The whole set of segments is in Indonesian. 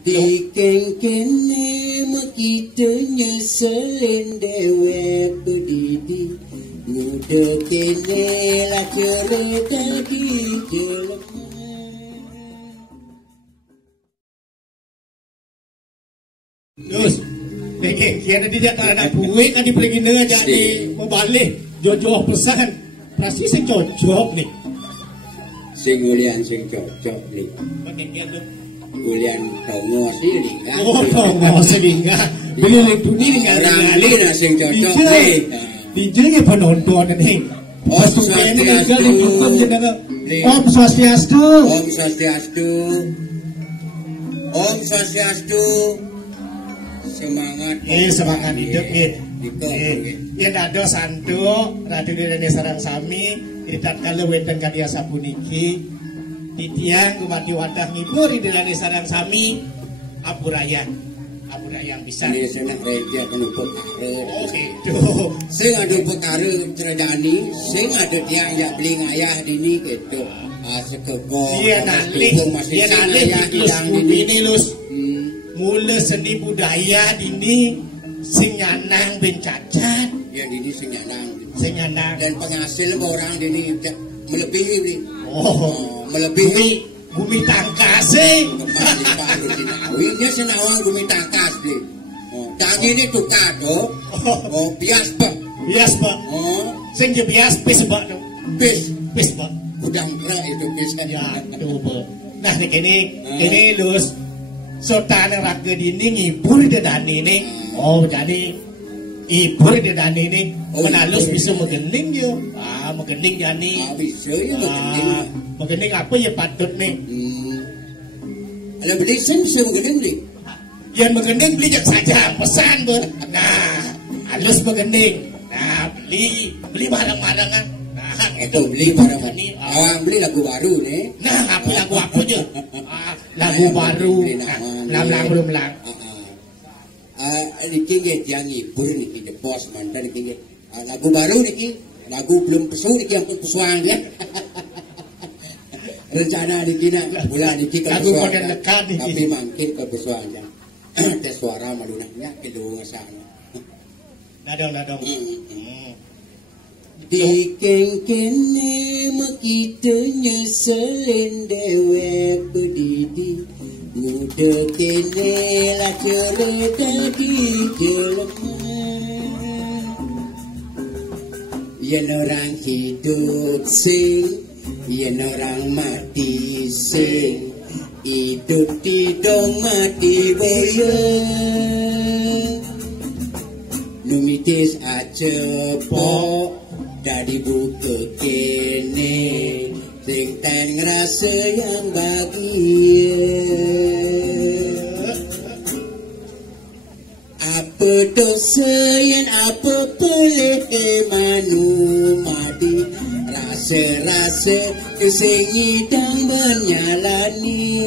Di kene makita nyeselin dewek berdidi. Muda kene lah cerita di jelek. Terus, kira tidak ada buik kan diberi dengan jadi membalik jodoh pesan. Pasti saya cocok nih. Sing ulian sing cocok nih. Ulian tongo sih lingga. Oh, tongo sih lingga. Beli dunia ngali na sing cocok nih. Dijanya penonton nih. Om Swastiastu. Om Swastiastu. Om Swastiastu. Om Swastiastu. Semangat. Semangat hidup ya dado santo ratu dene sarang sami itat kalau wenten kadia sapuniki titiang kumati wadah ngibur di dalam sarang sami apuraya yang bisa ini senang reja kenupuk kare. Oh gitu. Sing ada perkara ceredani, sing ada tiang yang beli ngayah dini gitu. Sekeko. Iya nalih hilang ini lus. Mula seni budaya dini sing nyanang ben cacat. Ya dini sing nyanang. Sing nyanang. Dan penghasil orang dini melebihi ni. Melebihi. Gumi tangkas Awinnya senawang gumi tangkas beli. Tangi ini tukar tu. Bias pak. Bias pak. Sing je bias pis pak tu. Pis pak. Udang berak itu pis. Ya tu pak. Nah ini lus. Sultan raga dini ngibur di dani ni. Jadi ibur di dani ni. Menalus bisa mengening je. Mengening jadi. Bisa ya mengening. Mengening apa ya patut ni? Ada beli sen saya mengening ni. Yang mengening beli jak saja pesan pun. Nah, halus mengening. Nah, beli barang-barang kan. Nah, itu beli barang-barang ni. Beli lagu baru ni. Nah, apa lagu apa je? Lagu baru. Belum lang. Niki nggih yang ngibur niki the boss mantan niki. Lagu baru niki. Lagu belum pesu niki yang pesuang ya. Rencana niki nak bulan niki ke pesuang. Tapi mungkin ke pesuang ya. Tes suara madunanya kilo ngasana. Ladong. Di kene makita nyeselin dewek berdidi. Muda kene lah cerita di jelek. Yen orang hidup sing, yen orang mati sing. Hidup tidak mati bayang. Numitis acepok dari buka kene. Sing ten ngerasa yang bahagia. Apa dosa yang apa boleh manu mati. Rasa-rasa kesengi dan menyalani.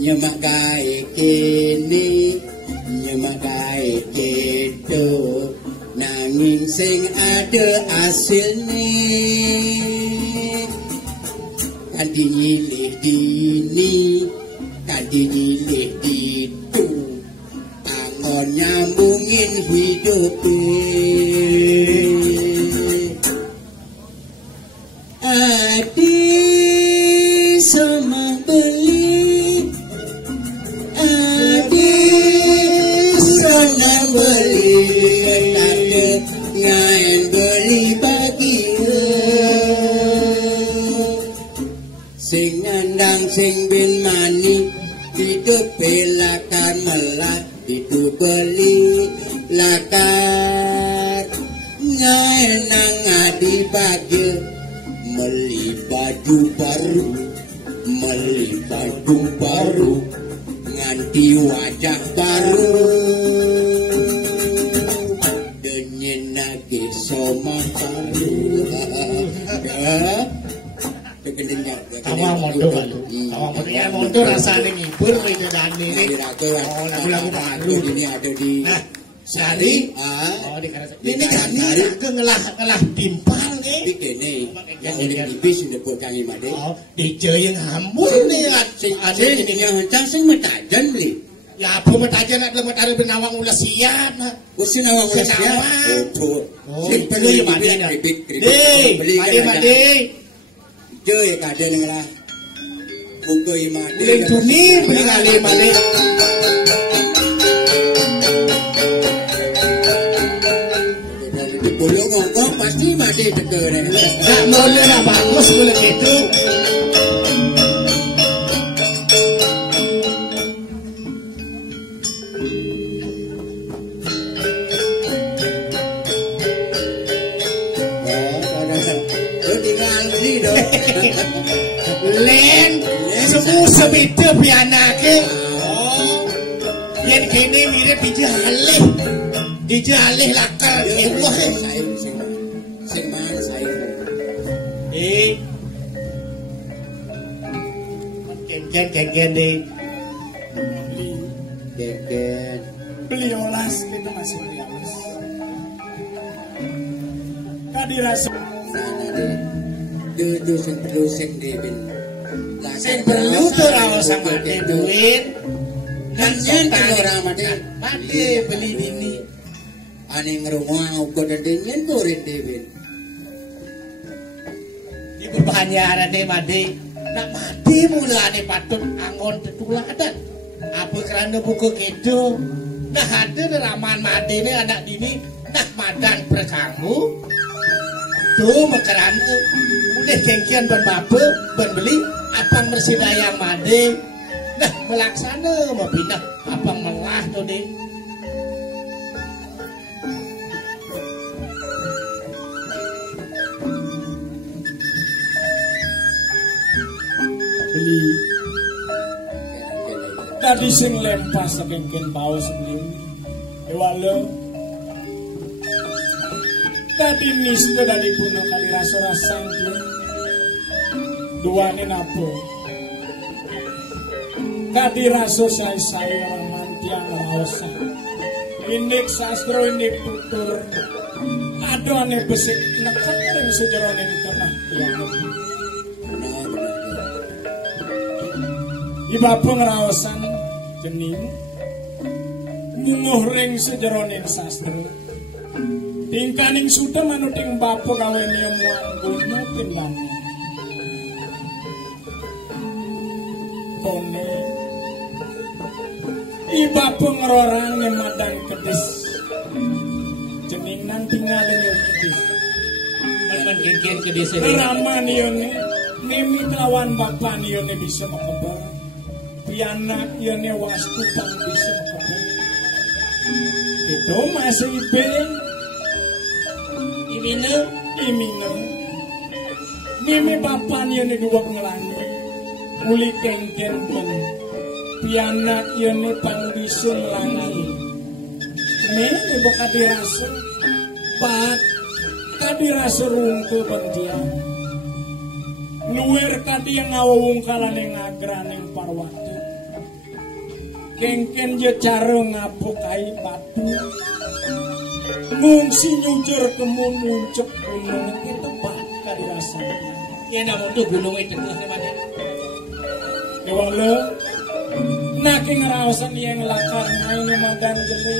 Nyemak gai kini, nyemak gai keto. Nanging sing ada hasil ni. Kan dinyilih dini, kan dinyilih ditu. Angon nyambungin hidup Adi sama beli, adi sama beli. Ngain beli bagi sing nandang sing bin mani hidup belakan melat hidup beli lakat ngain nang adi bagi meli baju baru nganti wajah baru denyenake soma baru Tawang motor ya motor rasanya ngibur itu dan ini lagu-lagu baru ini ada di Sari. Oh di Karasari. Ini kami ke ngelah timpal ke. Di kene. Yang udah tipis udah potang imade. Oh di jeyeng hambur nih. Ada ini yang hancang sing metajan beli. Ya apa metajan ada ada benawang ulah sian. Usin awang ulah sian. Oh perlu ya made. Made. Jey kade ngelah. Buku imade. Beli tuni beli kali made. Bulu ngongkong pasti masih teker. Gak boleh lah bagus boleh gitu. Len, semua sebeda pianake. Oh, yang kini mirip dijalih. Dijalih lakar ewa. Sing man saya. Gen deh. Gen. Beli olas itu masih beli olas. Kadirasa. Perlu sing debin. Sing perlu tuh rawa sama duit. Dan yang orang mati beli ini. Ane ngerumah uko dan dengan turin debin. Di berbahaya ada mati. Nak mati mula ane patut angon tetuladan. Apa kerana buku itu? Nah ada raman mati ni anak dini. Nah madan perkamu. Tuh makerana. Udah kengkian ban bapa, ban beli. Apang bersidayang mati. Nah melaksana mau pindah. Apang melah tuh deh. Beli tadi sing lempas sakengken bawa sebelum ewalo tadi nisto dari puno kali rasa dua ni napo tadi rasa saya orang mantiang rasa ini sastro ini tutur aduh ane besik nekat yang sejarah ini tengah yang Ibapo ngerawasan jening munguh ring sejeroning sastra tingkaning sudah manuting bapo kawen yang muanggunya pinlang kone Ibapo ngerorang yang madang kedis jening nang tinggalin yang kedis Man gengkian kedis ini raman yone mimi kawan bapak yone bisa makebor anak yang wastu pang bisa makabur itu masih ibeng imine mimi bapak yang dua pengelani uli kengken pun pianak yang pang bisa melangi ini bukan dirasa pat tadi rasa rungke bantian luwer tadi yang ngawung kalan yang agran yang parwatu kengken je cara ngapuk kai batu ngungsi nyucur kemun muncuk gunung itu tepat kadirasa ya namun tuh gunung itu tengah mana ya wala naki ngerawasan yang lakar ngain madan jeli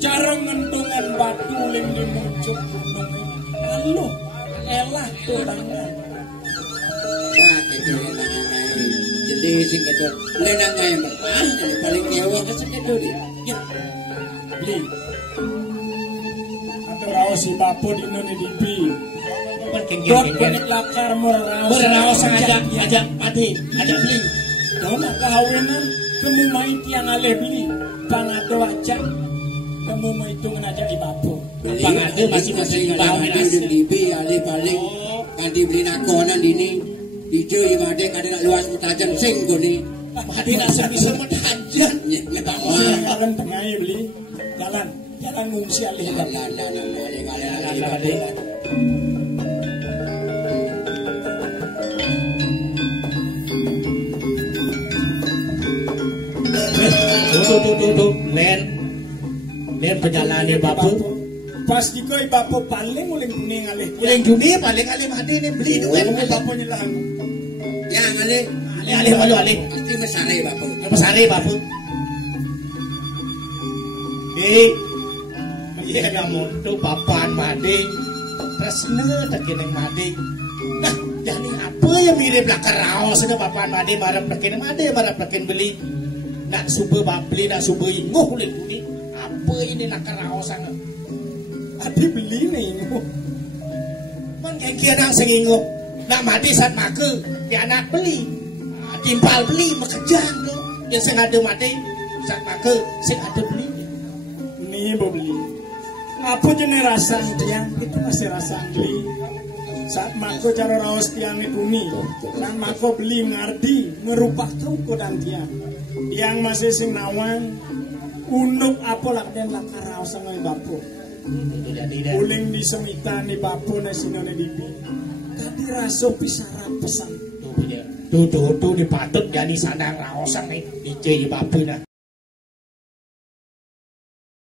cara ngentungan batu ling di muncuk gunung lalu elah turangan jadi sing kedo lenang ae merah jadi paling nyewa ke sekedo dia ya beli atau raos si bapo di noni dipi dok konek lakar meraos ajak mati ajak beli dona kawinan kemu mai tiang ale beli pangado ajak kemu mai itu ngajak di bapo pangado masih bawa di dipi ale paling kanthi beli nakonan dini Ijo yang ada kadang luas mutajan sing goni. Mati nak sebisa mutajan. Jalan tengah beli. Jalan ngungsi alih. Jalan. Tuh. Len. Nen penjalane bapu. Pas diko bapu paling uling kuning alih. Uling juni paling alih mati nih beli duit. Bapu nyelah. Ya alih. Alih malu alih. Pasti mesare bapu. Mesare bapu. Iya namun tu papan mading. Tresna tak keneng mading. Nah, jadi apa yang mirip lah keraos saja papan mading marap lakin mading marap lakin beli. Nak subuh beli nak subuh inguh uling kuning. Apa ini nak keraos sangat? Adi beli nih inguh. Man kengkian nang senginguh. Nak mati saat maku dia anak beli. Timpal beli makejang tu. Yang sengaja mati saat maku sengaja beli. Nih mau beli. Apa jenis rasa tiang itu masih rasa beli. Saat mako cara raos tiang itu nih. Saat mako beli ngardi merupakan kodang tiang. Yang masih sing nawang unuk apa lakden lakar raos sama bapu. Uling di semita ni bapu na sinone dibi. Tadi raso pisara pesan. Tuh dipatut jadi sandang raosan nih. Ije di bapu na.